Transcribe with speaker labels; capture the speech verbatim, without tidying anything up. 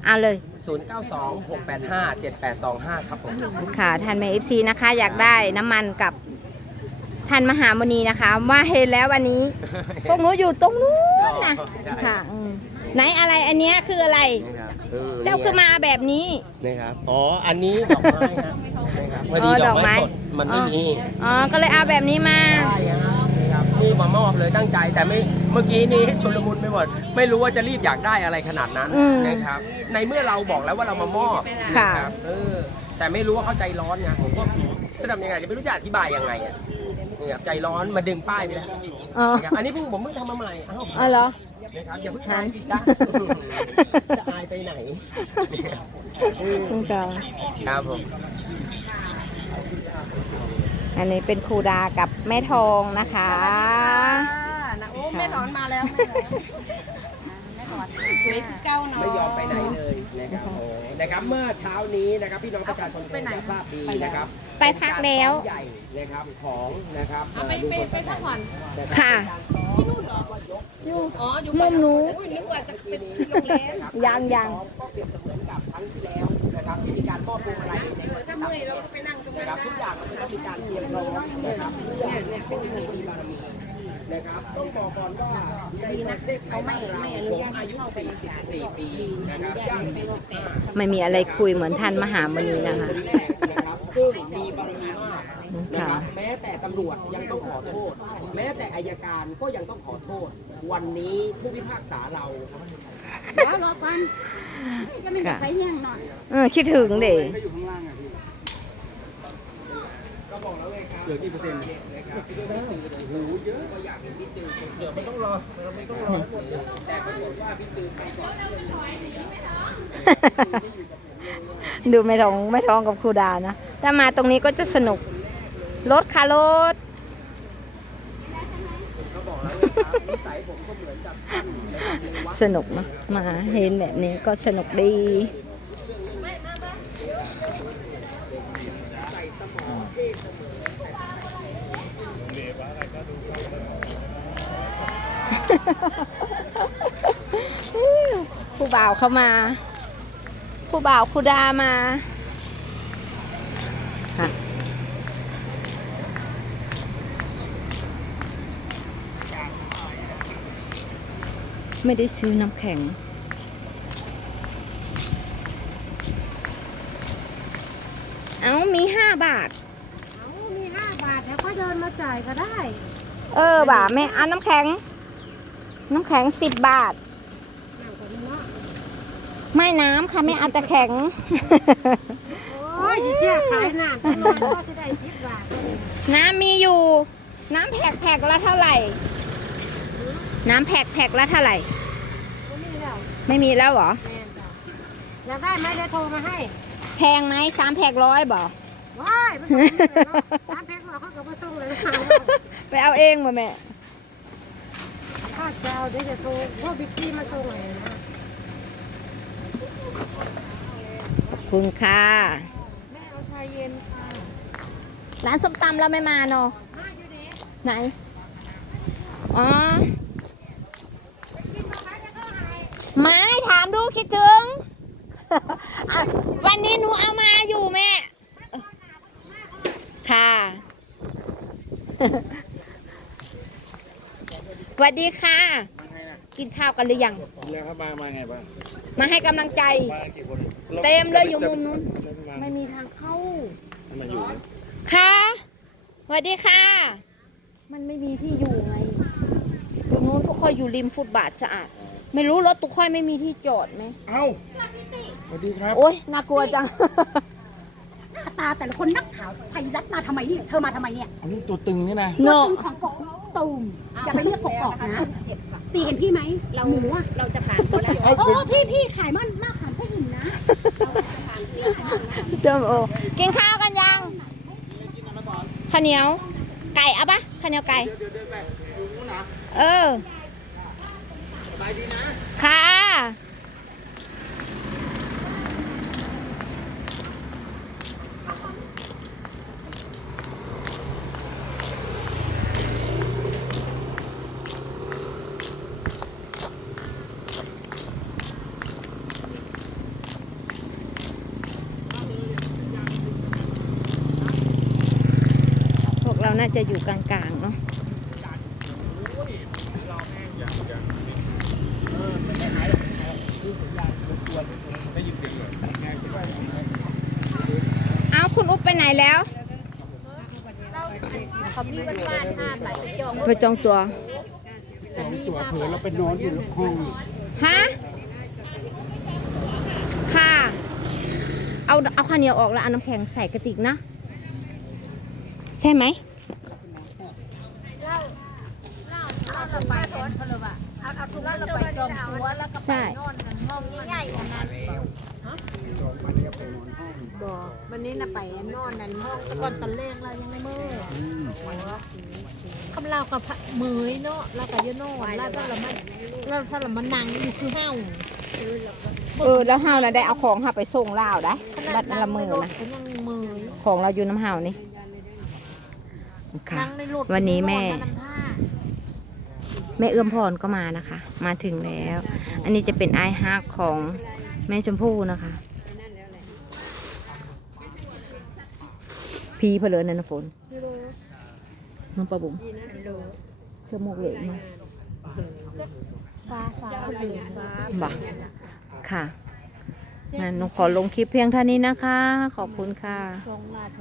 Speaker 1: เอาเลย
Speaker 2: ศูนย์ เก้า สอง หก แปด ห้า เจ็ด แปด สอง ห้า ครับผม
Speaker 1: ค่ะท่านแม่เอฟซีนะคะ อยากได้น้ำมันกับท่านมหามณีนะคะมาเห็นแล้ววันนี้ พวกหนูอยู่ตรงนู้นนะค่ะอืมไหนอะไรอันเนี้ยคืออะไร เจ้าคือมาแบบนี้
Speaker 2: นี่ครับอ๋ออันนี้ดอกไม้ครับนะครับพอดี
Speaker 1: อ๋อ
Speaker 2: ดอกไม้
Speaker 1: ดอกไม้
Speaker 2: สดมันไม่มี
Speaker 1: อ๋อก็เลยเอาแบบนี้มา
Speaker 2: ใช่ครับนี่ครับนี่มามอบเลยตั้งใจแต่ไม่เมื่อกี้นี้ชลมุนไปหมดไม่รู้ว่าจะรีบอยากได้อะไรขนาดนั้น
Speaker 1: อืม
Speaker 2: นะครับในเมื่อเราบอกแล้วว่าเรามามอบ
Speaker 1: ค่ะ
Speaker 2: นะครับเออแต่ไม่รู้ว่าเขาใจร้อนไงผมก็จะทำยังไงจะไม่รู้จะอธิบายยังไงอ่ะนี่ครับใจร้อนมาดึงป้ายไปแล้ว
Speaker 1: อ๋อ
Speaker 2: นะครับอันนี้เพิ่งผมเพิ่งทำมาใหม่เอ้า
Speaker 1: อ๋อเหรอ
Speaker 2: นะครับอย่าเพิ่งอายสิจ้าจะอายไปไหน
Speaker 1: คุณกอง
Speaker 2: ครับผม
Speaker 1: อันนี้เป็นครูดากับแม่ทองนะคะ
Speaker 3: นะโอ้แม่ถอนมาแล้วแม่ถอนสวยเก้าเนาะ
Speaker 2: ไม่ยอมไปไหนเลยนะครับโอ้นะครับเมื่อเช้านี้นะครับพี่น้องประชาชนคงจะทราบดีนะครับ
Speaker 1: ไปพักแล้ว
Speaker 2: ใหญ่นะครับของนะครับ
Speaker 3: เอาไปไปไปพักผ่อน
Speaker 1: ค่ะ
Speaker 3: ที่นู่นเหรออยู่อ๋ออยู่
Speaker 1: มุมหนู
Speaker 3: อุ้ยนึกว่าจะเป็นที่โรงแรม
Speaker 1: ยังยัง
Speaker 2: ก็เปรียบเสมือนกับครั้งที่แล้วนะครับที่มีการมอบพวงมาลัยใน
Speaker 3: เออถ้าเมื่อยเราก็ไปนั่งตรง
Speaker 2: นะ
Speaker 3: นั้น
Speaker 2: ครับทุกอย่างมันต้องมีการเตรียมพร้อมนะครับเนี่ยเนี่ยเป็นบุญบารมีนะครับต้องบอกก่อนว่าในประเทศไทยบ้านเราผมอายุสี่สิบสี่ปีนะครับย่างสี่สิบห้า
Speaker 1: ไม่มีอะไรคุยเหมือนท่านมหามณีนะคะ
Speaker 2: แรกนะครับซึ่งมีบารมีมากนะครับแม้แต่ตำรวจยังต้องขอโทษ แม้แต่อายการก็ยังต้องขอโทษ วันนี้ผู้พิพากษาเรา
Speaker 3: เดี๋ยวรอก่อนจะไม่มีใครแย่งหน่อย
Speaker 1: เออคิดถึงเด็ก
Speaker 2: ก็บอกแล้วไงครับเหลือกี่เปอร์เซ็นต์นะครับโอ้โหเยอะก็อยากเห็นพี่ตือเดี๋ยวไม่ต้องรอเราไม่ต้องรอแต่ปรากฏว่าพี่ตือไปก่อน
Speaker 1: ดูไม่ท้องไม่ท้องกับครูดานะถ้ามาตรงนี้ก็จะสนุกรถค่ะรถ
Speaker 2: ก็บอกแล้วไงครับนิสัยผมก็เหมือนกับท่านนะครับในวัด
Speaker 1: สนุกเนอะมาเห็นแบบนี้ก็สนุกดี
Speaker 2: ใส่สมองเท่เสมอ
Speaker 1: ผู้บ่าวเข้ามา ผู้บ่าวครูดามาค่ะไม่ได้ซื้อน้ำแข็ง เอ้ามีห้าบาท
Speaker 3: เอามีห้าบาทแล้วก็เดินมาจ่ายก็ได้
Speaker 1: เออบ่าแม่เอาน้ำแข็ง น้ำแข็งสิบบาท
Speaker 3: นั่งก่อนเนาะ
Speaker 1: ไม่น้ำค่ะไม่เอาแต่แข็ง
Speaker 3: โอ้ยสิเสียขายน้ำจังเลยก็จะได้สิบบาทก็ได้
Speaker 1: น้ำมีอยู่ น้ำแพ็กแพ็กละเท่าไหร่ น้ำแพ็กแพ็กละเท่าไหร่
Speaker 3: ก็มีแล้ว
Speaker 1: ไม่มีแล้วเหรอ
Speaker 3: แม่นจ้ะอยากได้ไหมเดี๋ยวโทรมาให้
Speaker 1: แพงไหมสามแพ็กร้อยบ่
Speaker 3: ว้ายมันไม่ได้เนาะร้านแพ็คเราเขาก็มาส่งเลยนะ
Speaker 1: ไปเอาเองมาแม่
Speaker 3: ถ้าจะเอาเดี๋ยวจะโทรว่าบิ๊กซีมาส่งเลยนะ
Speaker 1: คุณค่ะ
Speaker 3: แม่เอาชายเย็นค่ะ
Speaker 1: ร้านส้มตำเราไม่มาเนาะ
Speaker 3: มาอยู่เด็ก
Speaker 1: ไหน อ๋อ ไม่ถามดูคิดถึง อ่ะวันนี้หนูเอามาอยู่แม่ ค่ะ สวัสดีค่ะ กินข้าวกันหรือยัง
Speaker 4: แล้วครับมามาไงบ้าง
Speaker 1: มาให้กำลังใจ
Speaker 4: มากี่คน
Speaker 1: เต็มเลยอยู่มุมนู้น
Speaker 3: ไม่มีทางเข้า
Speaker 4: มาอยู่
Speaker 1: ค่ะสวัสดีค่ะ มันไม่มีที่อยู่ไงอยู่นู้นพวกค่อยอยู่ริมฟุตบาทสะอาด ไม่รู้รถตุกค่อยไม่มีที่จอดไหม
Speaker 4: เอ้าสวัสดีครับ
Speaker 1: โอ๊ยน่ากลัวจัง
Speaker 5: หน้าตาแต่ละคนนักข่าวไทยรัฐมาทำไมเนี่ย เธอมาทำไมเนี่ย
Speaker 4: อันนี้ตัวตึงนี่นะ
Speaker 1: โน
Speaker 5: ตัวตึงของกกตูมอย่าไปเรียกกกอกนะตีเห็นพี่ไหมเราหมูอ่ะ
Speaker 3: เราจะผ่านตัวแล้ว
Speaker 5: โอ้พี่พี่ขายมันมากขายก็หินนะ
Speaker 1: ส้มโอกินข้าวกันยังข้าวเหนียว ไก่เอาปะข้าวเหนียวไก่ เออค่ะน่าจะอยู่กลางๆเนาะเอาคุณอุ๊บไปไหนแล้ว
Speaker 3: เขามีวันบ้านห้าไหลจอง
Speaker 1: ไปจองตัว
Speaker 4: จองตัวเผื่อเราไปนอนอยู่ห้อง
Speaker 1: ฮะ ค่ะ เอาเอาข้าวเหนียวออกแล้วเอาน้ำแข็งใส่กระติกนะ ใช่ไหม
Speaker 3: เราไปถอนเขาเลยว่าเอาเอาถุงเราไปจองตัวแล้วก็ไปนอนห้องใหญ่ๆอันนั้น
Speaker 4: จองมาเนี่ยไปนอนห้อง
Speaker 3: บอกวันนี้นะไปนอนนั่นห้องตะกอนตะเลงเรายังไม่เมื่อคำเรากับมือเนาะเรากับยโน่แล้วถ้าเรามันเราถ้าเรามันนั่งอยู่คือเฮ้า
Speaker 1: เออ แล้วเฮาน่ะได้เอาของเฮาไปส่งลาวได้บัดนั้นละมือนะ
Speaker 3: ก็ยังมือ
Speaker 1: ของเราอยู่น้ำเฮานี่ค่ะ
Speaker 3: นั่งในรถ
Speaker 1: วันนี้แม่
Speaker 3: นอนท่า
Speaker 1: แม่เอื้อมพรก็มานะคะ มาถึงแล้ว อันนี้จะเป็นไอฮักของแม่ชมพู่นะคะ พีเพลินนันนะฝนน้องปลาบุ๋มเชื่อมกเหลยมา
Speaker 3: ฟ้าฟ้าเหลืองฟ้า
Speaker 1: บ่ค่ะงั้นหนูขอลงคลิปเพียงเท่านี้นะคะ ขอบคุณค่ะ
Speaker 3: ทรงราช